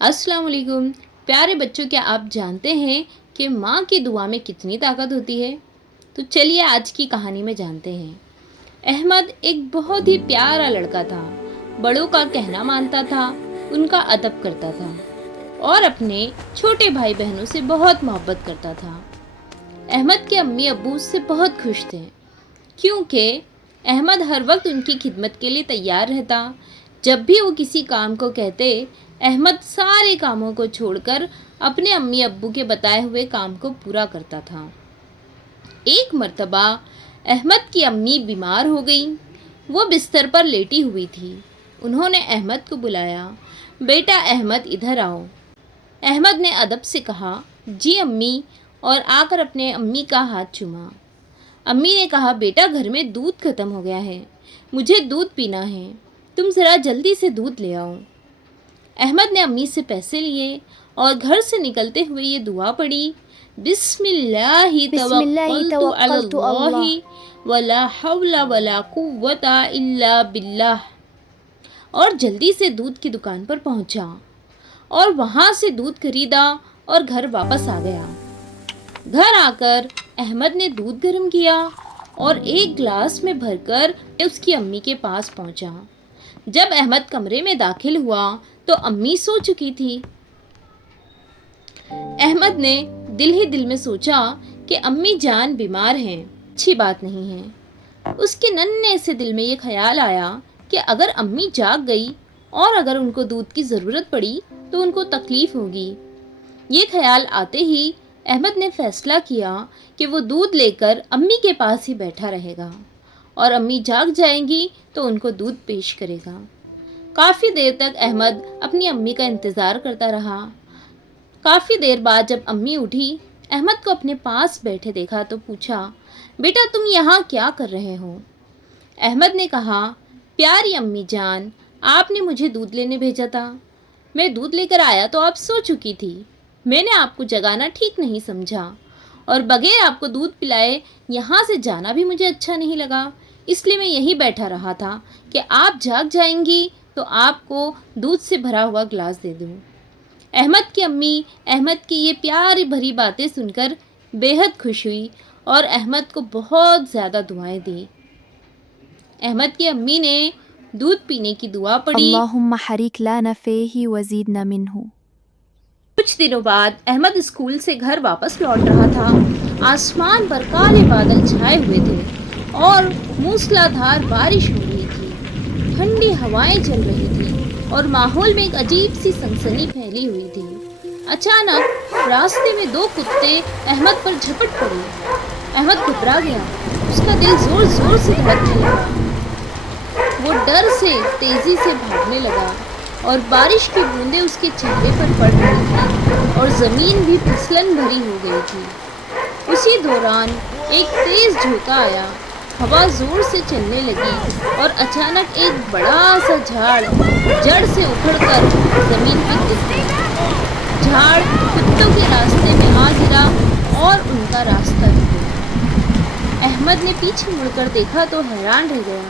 अस्सलाम वालेकुम प्यारे बच्चों, क्या आप जानते हैं कि माँ की दुआ में कितनी ताकत होती है? तो चलिए आज की कहानी में जानते हैं। अहमद एक बहुत ही प्यारा लड़का था। बड़ों का कहना मानता था, उनका अदब करता था और अपने छोटे भाई बहनों से बहुत मोहब्बत करता था। अहमद के अम्मी अब्बू उससे बहुत खुश थे क्योंकि अहमद हर वक्त उनकी खिदमत के लिए तैयार रहता। जब भी वो किसी काम को कहते, अहमद सारे कामों को छोड़कर अपने अम्मी अब्बू के बताए हुए काम को पूरा करता था। एक मर्तबा अहमद की अम्मी बीमार हो गई। वो बिस्तर पर लेटी हुई थी। उन्होंने अहमद को बुलाया, बेटा अहमद इधर आओ। अहमद ने अदब से कहा, जी अम्मी, और आकर अपने अम्मी का हाथ चूमा। अम्मी ने कहा, बेटा घर में दूध खत्म हो गया है, मुझे दूध पीना है, तुम ज़रा जल्दी से दूध ले आओ। अहमद ने अम्मी से पैसे लिए और घर से निकलते हुए ये दुआ पढ़ी, बिस्मिल्लाहि तवक्कलतु अलल्लाहि वला हौला वला कुव्वता इल्ला बिल्लाह। और जल्दी से दूध की दुकान पर पहुंचा और वहां से दूध खरीदा और घर वापस आ गया। घर आकर अहमद ने दूध गर्म किया और एक ग्लास में भरकर उसकी अम्मी के पास पहुंचा। जब अहमद कमरे में दाखिल हुआ तो अम्मी सो चुकी थी। अहमद ने दिल ही दिल में सोचा कि अम्मी जान बीमार हैं, अच्छी बात नहीं है। उसके नन्हे से दिल में ये ख्याल आया कि अगर अम्मी जाग गई और अगर उनको दूध की ज़रूरत पड़ी तो उनको तकलीफ़ होगी। ये ख्याल आते ही अहमद ने फैसला किया कि वो दूध लेकर अम्मी के पास ही बैठा रहेगा और अम्मी जाग जाएंगी तो उनको दूध पेश करेगा। काफ़ी देर तक अहमद अपनी अम्मी का इंतज़ार करता रहा। काफ़ी देर बाद जब अम्मी उठी, अहमद को अपने पास बैठे देखा तो पूछा, बेटा तुम यहाँ क्या कर रहे हो? अहमद ने कहा, प्यारी अम्मी जान, आपने मुझे दूध लेने भेजा था। मैं दूध लेकर आया तो आप सो चुकी थी। मैंने आपको जगाना ठीक नहीं समझा और बगैर आपको दूध पिलाए यहाँ से जाना भी मुझे अच्छा नहीं लगा, इसलिए मैं यहीं बैठा रहा था कि आप जाग जाएंगी तो आपको दूध से भरा हुआ गिलास दे दूँ। अहमद की अम्मी अहमद की ये प्यारी भरी बातें सुनकर बेहद खुश हुई और अहमद को बहुत ज़्यादा दुआएं दी। अहमद की अम्मी ने दूध पीने की दुआ पढ़ी, अल्लाहुम्मा हरिक लाना फीही वज़ीदना मिन्हु। कुछ दिनों बाद अहमद स्कूल से घर वापस लौट रहा था। आसमान पर काले बादल छाए हुए थे और मूसलाधार बारिश हो रही थी। ठंडी हवाएं चल रही थी और माहौल में एक अजीब सी सनसनी फैली हुई थी। अचानक रास्ते में दो कुत्ते अहमद पर झपट पड़े। अहमद घबरा गया, उसका दिल जोर जोर से धड़कने लगा। वो डर से तेजी से भागने लगा और बारिश की बूंदें उसके चेहरे पर पड़ रही थी और ज़मीन भी फिसलन भरी हो गई थी। उसी दौरान एक तेज़ झोंका आया, हवा ज़ोर से चलने लगी और अचानक एक बड़ा सा झाड़ जड़ से उखड़कर ज़मीन पर गिर गया। झाड़ कुत्तों के रास्ते में आ गिरा और उनका रास्ता रुक गया। अहमद ने पीछे मुड़कर देखा तो हैरान रह गया।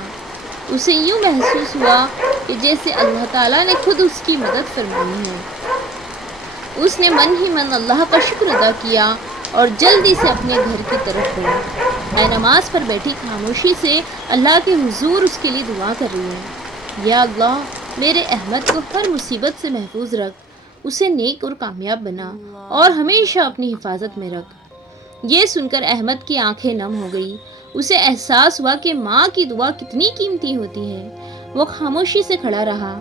उसे यूँ महसूस हुआ कि जैसे अल्लाह ताला ने खुद उसकी मदद फरमाई है। उसने मन ही मन अल्लाह का शुक्र अदा किया और जल्दी से अपने घर की तरफ बढ़ा। नमाज पर बैठी खामोशी से अल्लाह के हुजूर उसके लिए दुआ कर रही है, या अल्लाह, मेरे अहमद को हर मुसीबत से महफूज रख, उसे नेक और कामयाब बना और हमेशा अपनी हिफाजत में रख। ये सुनकर अहमद की आंखें नम हो गई। उसे एहसास हुआ कि माँ की दुआ कितनी कीमती होती है। वो खामोशी से खड़ा रहा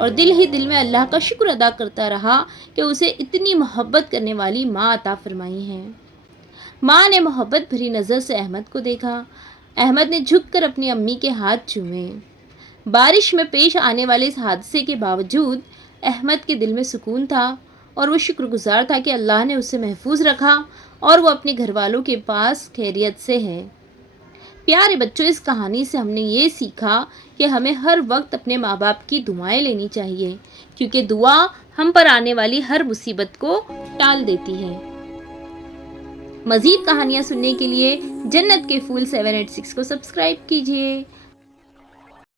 और दिल ही दिल में अल्लाह का शुक्र अदा करता रहा कि उसे इतनी मोहब्बत करने वाली माँ अता फरमाई है। माँ ने मोहब्बत भरी नज़र से अहमद को देखा। अहमद ने झुककर अपनी अम्मी के हाथ चूमे। बारिश में पेश आने वाले इस हादसे के बावजूद अहमद के दिल में सुकून था और वो शुक्रगुजार था कि अल्लाह ने उसे महफूज रखा और वो अपने घर वालों के पास खैरियत से है। प्यारे बच्चों, इस कहानी से हमने ये सीखा कि हमें हर वक्त अपने माँ बाप की दुआएं लेनी चाहिए, क्योंकि दुआ हम पर आने वाली हर मुसीबत को टाल देती है। मज़ीद कहानियाँ सुनने के लिए जन्नत के फूल 786 को सब्सक्राइब कीजिए।